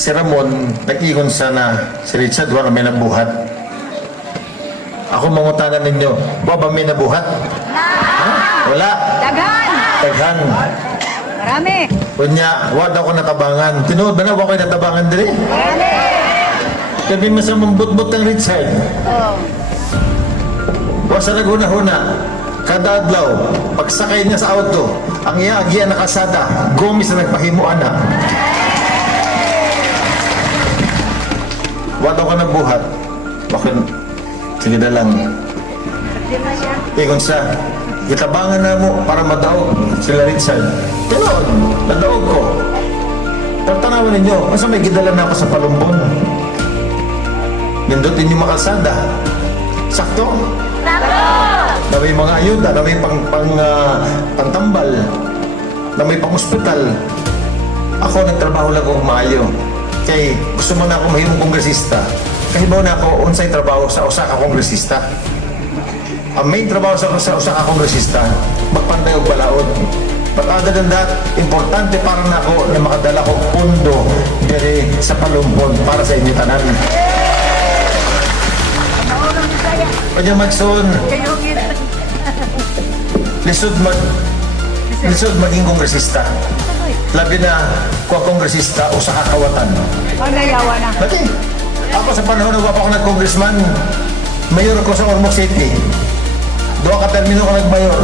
si Ramon, nag-igon sana si Richard, wala may nabuhat. Ako mangutanan ninyo, ba may nabuhat? Ha? Wala. Daghan! Taghan. Marami! Kunya, wala ako natabangan. Tinuod ba na, wala ko'y natabangan diri? Marami! Kami masamang but-but ng Richard. Oh. Wasa naguna-huna, kada adlaw, pagsakay niya sa auto, ang iya agiya nakasada, gomis na nagpahimuan na. Wala ko ng buhat. Bakit? Sige na lang. Ikon sa, itabangan na mo para madaog sila Richard. Tinood, nadaog ko. Pagtanawan ninyo, masa may gidala na ako sa Palumbon. Nindutin yung makasada. Sakto? Na may mga ayuda, na may pantambal, na may pang-hospital. Ako nagtrabaho lang kung maayo. Kaya gusto mo na ako mahimong kongresista. Kahibaw na ako unsay trabaho sa usa ka kongresista. Ang main trabaho sa usa ka kongresista, magpantay og balaod. But other than that, importante para na ako na makadala ko pundo diri sa Palumpon para sa inyo tanan. Kanya Magson, lisod maging kongresista. Labi na kung kongresista o sa kakawatan. Magayawa na. Dati, ako sa panahon na ako nag-congressman, mayor ako sa Ormoc City. Doon ka termino ko nag-mayor.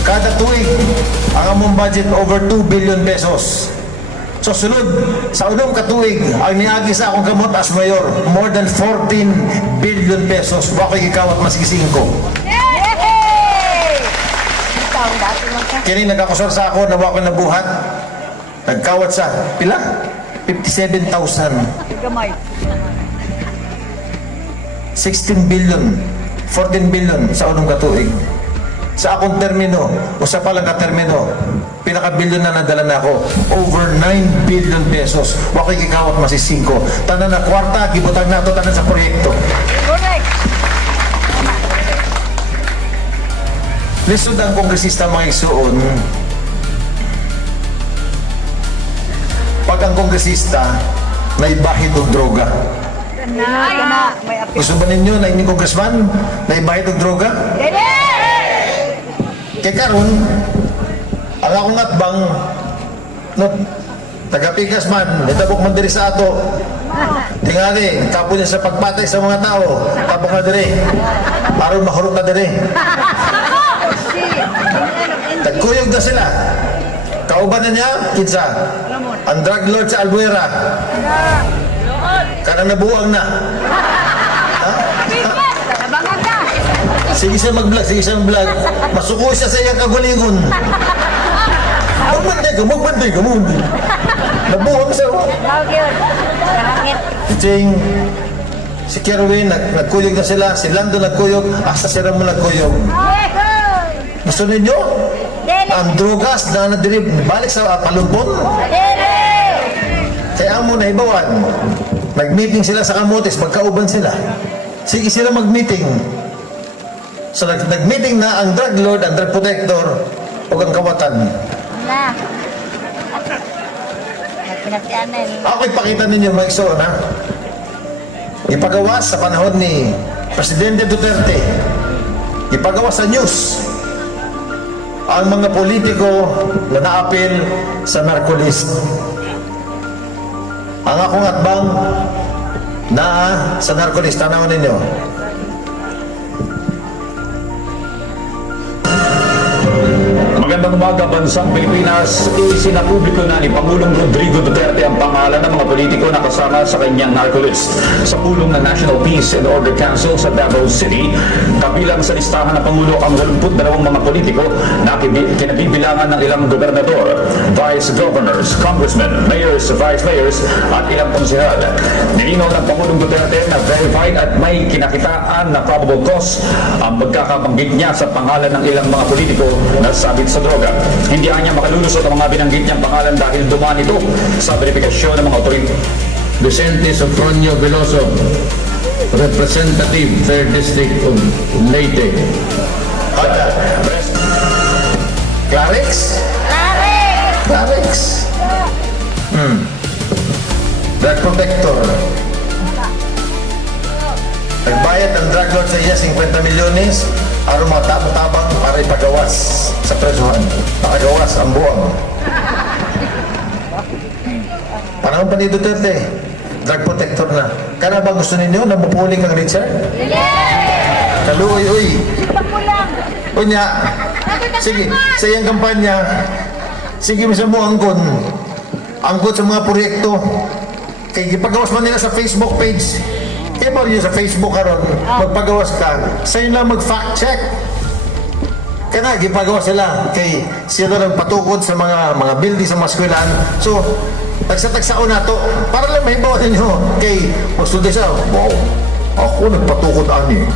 Kada tuig, ang among budget over 2 billion pesos. So sunod, sa unong katuig, ang niagi sa akong kamot as mayor, more than 14 billion pesos. Wako'y ikawat masikising ko. Yay! Ikaw, dati mo ka. Kini nagkakusor sa ako na wako'y nabuhat. Nagkawat sa, pila? 57,000. Gamay. 16 billion, 14 billion sa unong katuig. Sa akong termino, o sa palang katermino, pinaka-billion na nadala na ako, over 9 billion pesos. Wako'y kikawat masisingko. Tanan na kwarta, gibutang na ito, tanan sa proyekto. Correct! Lisod ang kongresista mga isuon. Pag ang kongresista, naibahid o droga. Na, may apil. Gusto ba ninyo na inyong congressman, naibahid o droga? Kaya karon, ang akong natbang, no, taga-pikas man, nitabok man diri sa ato. Tingali, tapo niya sa pagpatay sa mga tao, tabok na diri. Aron mahurot na diri. Tagkuyog na sila. Kauban na niya, kinsa? Ang drug lord sa Albuera. Kanang nabuang na. Ha? Nabangan ka! Sige siya mag-vlog, sige siya mag-vlog. Masuko siya sa iyang kagulingon. Magbanday ka, magbanday ka, magbanday. Nabuang siya. Bakit? Karangit. Ching, si Kerwin, nagkuyog na sila. Si Lando nagkuyog, hasta si Ramon nagkuyog. Gusto ninyo? Ang drogas na nadirib, balik sa Palumpon. Kaya mo na ibawan. Nag-meeting sila sa Camotes, magkauban sila. Sige sila mag-meeting. So nag-meeting na ang drug lord, ang drug protector, o ang kawatan. Wala. Pinagtianan. Ako ipakita ninyo mga iso, ha? Ipagawa sa panahon ni Presidente Duterte, ipagawa sa news, ang mga politiko na naapil sa narcolist. Ang akong atbang na sa narcolist, tanawan ninyo. Magandang umaga, bansang Pilipinas. Isinapubliko na ni Pangulong Rodrigo Duterte ang pangalan ng mga politiko na kasama sa kanyang narcolist sa pulong ng National Peace and Order Council sa Davao City. Kabilang sa listahan ng Pangulo ang 82 mga politiko na kinabibilangan ng ilang gobernador, vice governors, congressmen, mayors, vice mayors at ilang konsehal. Nilinaw ng Pangulong Duterte na verified at may kinakitaan na probable cause ang magkakabanggit niya sa pangalan ng ilang mga politiko na sabit sa droga. Hindi niya makalulusot ang mga binanggit niyang pangalan dahil dumaan ito sa verifikasyon ng mga otorito. Vicente Sofronio Veloso, Representative 3rd District of Leyte. Clarix? Clarix! drug protector. Nagbayad ang drug lord sa iya 50 milyones aron matabang para ipagawas sa presuhan. Nakagawas ang buwang. Panahon pa ni Duterte, drug protector na. Kana ba gusto ninyo na mapuling ang Richard? Kaluoy-uy. Unya, sige, sa iyang kampanya, sige mo sa mo angkon sa mga proyekto. Kaya ipagawas man nila sa Facebook page. Kaya ba yun sa Facebook karon magpagawas ka, sa'yo lang mag-fact check. Kaya na, ipagawas sila. Kay siya na nagpatukod sa mga building sa mga eskwelahan. So, tagsa-tagsao na to, para lang mahibawa ninyo. Kay, magsulti siya, wow, ako nagpatukod ani.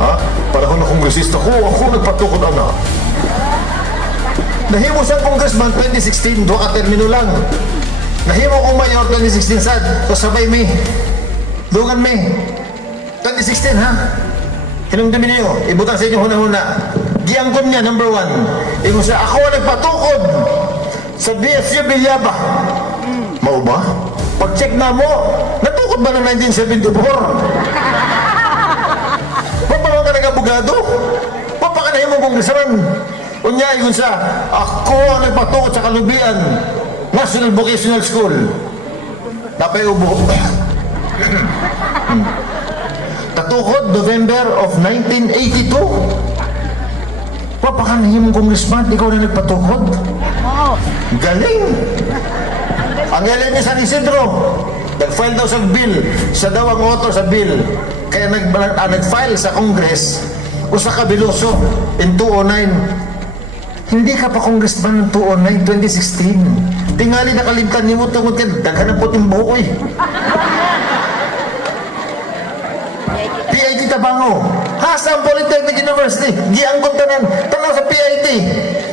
Ha? Para ako na kongresista ko, ako nagpatukod ana. Nahimo sa congressman 2016, doon ka termino lang. Nahimo kong mayor 2016 sad, so sabay me. Dungan me. 2016 ha? Hinumdumi niyo, ibutang sa inyo huna-huna. Giangkon niya, number 1. Ingo siya, ako ang nagpatukod sa DFU Bilyaba. Mau ba? Pag-check na mo, natukod ba ng 1974? Papaman ka nag-abogado? Papa ka na himo kongresman? Unya, yun siya, ako ang nagpatukod sa Kalubian National Vocational School. Napay ubo. Tatukod, November of 1982. Papa ka na himo kongresman, ikaw na nagpatukod? Galing! Ang ilan niya San Isidro, nag-file daw sa bill, siya daw ang author sa bill. Kaya nag-file sa Congress, usa ka Biloso in 209. Hindi ka pa congressman ng 209, 2016. Tingali nakalimtan ni mo tungkol ka, daghan ang puting buho eh. PIT Tabango, Hasang Polytechnic University, giangkot tanan, tanaw sa PIT.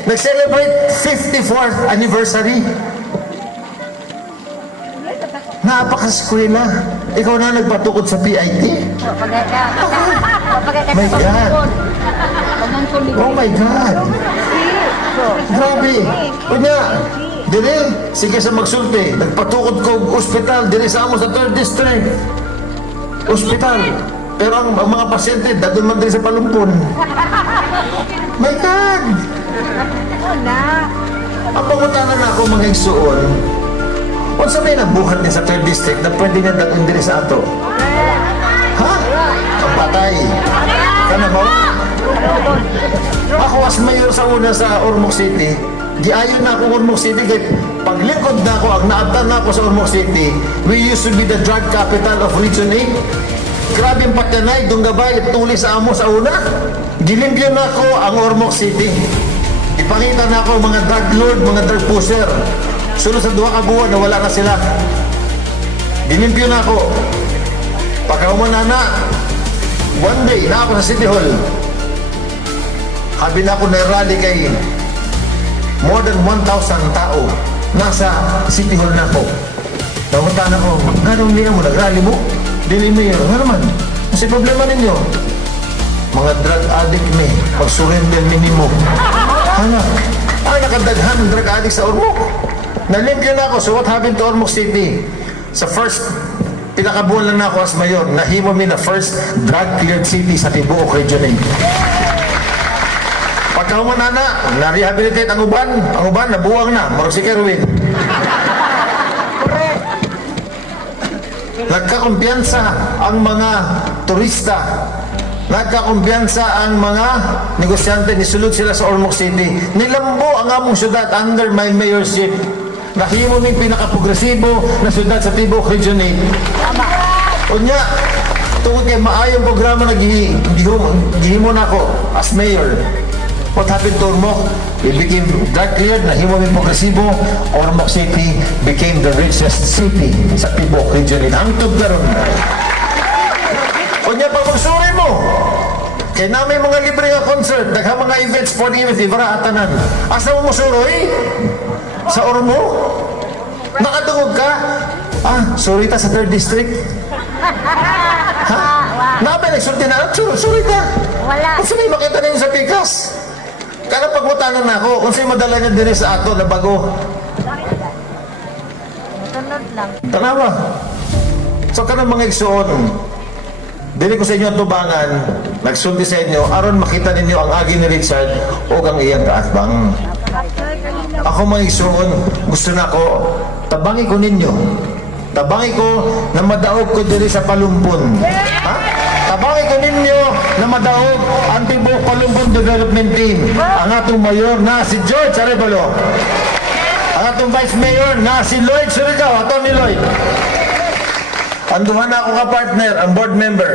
Nag-celebrate 54th anniversary. Napaka-eskwela. Ikaw na nagpatukod sa PIT? My God. Oh my God. Grabe. Unya, dire, sige sa magsulti. Nagpatukod ko ospital, dire sa amo sa 3rd District. Ospital. Pero ang mga pasyente, dadun man din sa Palumpon. My God. Ang pangutanan ako mga igsuon, kung sa may nabuhat din sa 3rd District na pwede nga dadun din sa ato. Ha? Ang patay. Kana mo? Ako as mayor sa una sa Ormoc City, giayon na ako Ormoc City kaya paglingkod na ako, ang naabtan na ako sa Ormoc City, we used to be the drug capital of Region 8. Grabe yung patyanay, dunggabay, tulis sa amo sa una. Gilimpyo na ako ang Ormoc City. Ipakita na ako mga drug lord, mga drug pusher. Sunod sa 2 ka buwan na wala na sila. Gilimpyo na ako. Pagkauman na, one day na ako sa City Hall. Habi na ako na rally kay more than 1,000 tao. Nasa City Hall na ako. Namunta na ako, ganong nila mo, nag-rally mo? Dili mayor, nga naman. Kasi problema ninyo, mga drug addict me, mag-surrender minimum. Anak, nakadaghan ng drug addict sa Ormoc. Nalimpyo na ako, so what happened to Ormoc City? Sa first, pinakabuhan lang na ako as mayor, nahimo mi na first drug-cleared city sa Tibuok Region 8. Pagkahuman na, na-rehabilitate ang uban, nabuwang na, marang si Kerwin. Nagkakumpiyansa ang mga turista. Nagkakumpiyansa ang mga negosyante. Nisulod sila sa Ormoc City. Nilambo ang among syudad under my mayorship. Nahimo ng pinaka-progresibo na syudad sa Tibuok Region 8. Unya, tungkol kay maayong programa na gihimo na ako as mayor. What happened to Ormoc? It became drug cleared, nahimo ng progresibo. Ormoc City became the richest city sa Tibuok Region 8. Hangtod na ron. Unya, pag magsuri mo, kaya namin mga libre nga concert, daghang mga events, sporting events, ibara atanan. Asa mo musuroy? Sa Ormoc? Nakatungog ka? Sorry ta sa 3rd District. Ha? Namin, nagsulti na, sorry ta. Wala. Kung sa'yo makita ninyo sa Pikas. Kaya pagmutanan na ako, kung sa'yo madala niya din sa ato na bago. Sunod lang. Tanawa. So kanang mga igsuon, dili ko sa inyo tubangan, nagsulti sa inyo, aron makita ninyo ang agi ni Richard o ang iyang kaatbang. Ako mga igsuon, gusto na ko, tabangi ko ninyo. Tabangi ko na madaog ko diri sa Palumpon. Ha? Tabangi ko ninyo na madaog ang Tibuok Palumpon Development Team. Ang atong mayor na si George Arevalo. Ang atong vice mayor na si Lloyd Surigao, Atty. Lloyd. Ang duha na ako ka-partner, ang board member,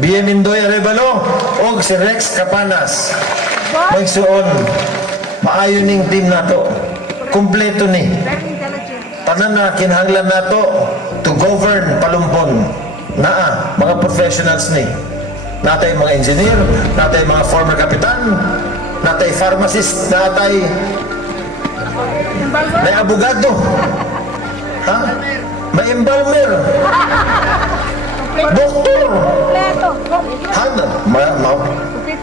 BM Indoy Arevalo o si Rex Capanas. Magsuon, maayo ning team na to. Kompleto ni. Tanan na kinahanglan na to to govern Palumpon. Naa, mga professionals ni. Natay mga engineer, natay mga former kapitan, natay pharmacist, natay may abogado. Ha? May embalmer. Doktor. Hana,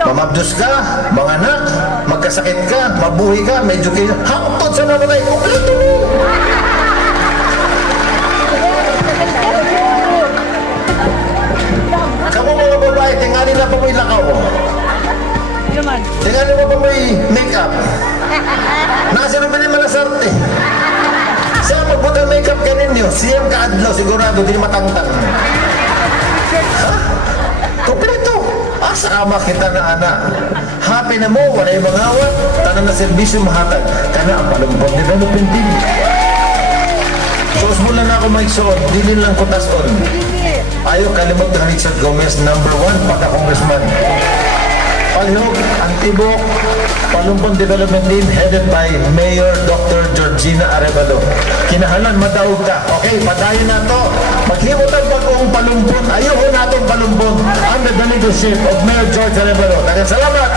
mamabdos ka, mga anak, magkasakit ka, mabuhi ka, medyo kayo, hangtod sa namatay, kompleto mo. Kamu mga babae, tingali na pa mo ilakaw. Tingali mo pa mo make-up. Nasa rin pa rin malasarte. Siya magbuta make-up ka ninyo, siyang kaadlaw, sigurado, di matangtang. Ha? Kompleto. Asa ka makita na ana? Happy na mo, wala yung mga awat, tanan na serbisyo mahatag. Kana ang Palumpon Development Team. Sos mo lang ako maigsoon, dilin lang ko tason. Ayaw kalimot ng Richard Gomez, #1 pagka-congressman. Palihog, ang Tibuok Palumpon Development Team headed by Mayor Dr. Georgina Arevalo. Kinahalan, madaog ka. Okay, patayin na to. Maghimutag pag-uong Palumpon. Ayaw na itong Palumpon under the leadership of Mayor George Arevalo. Daghang salamat!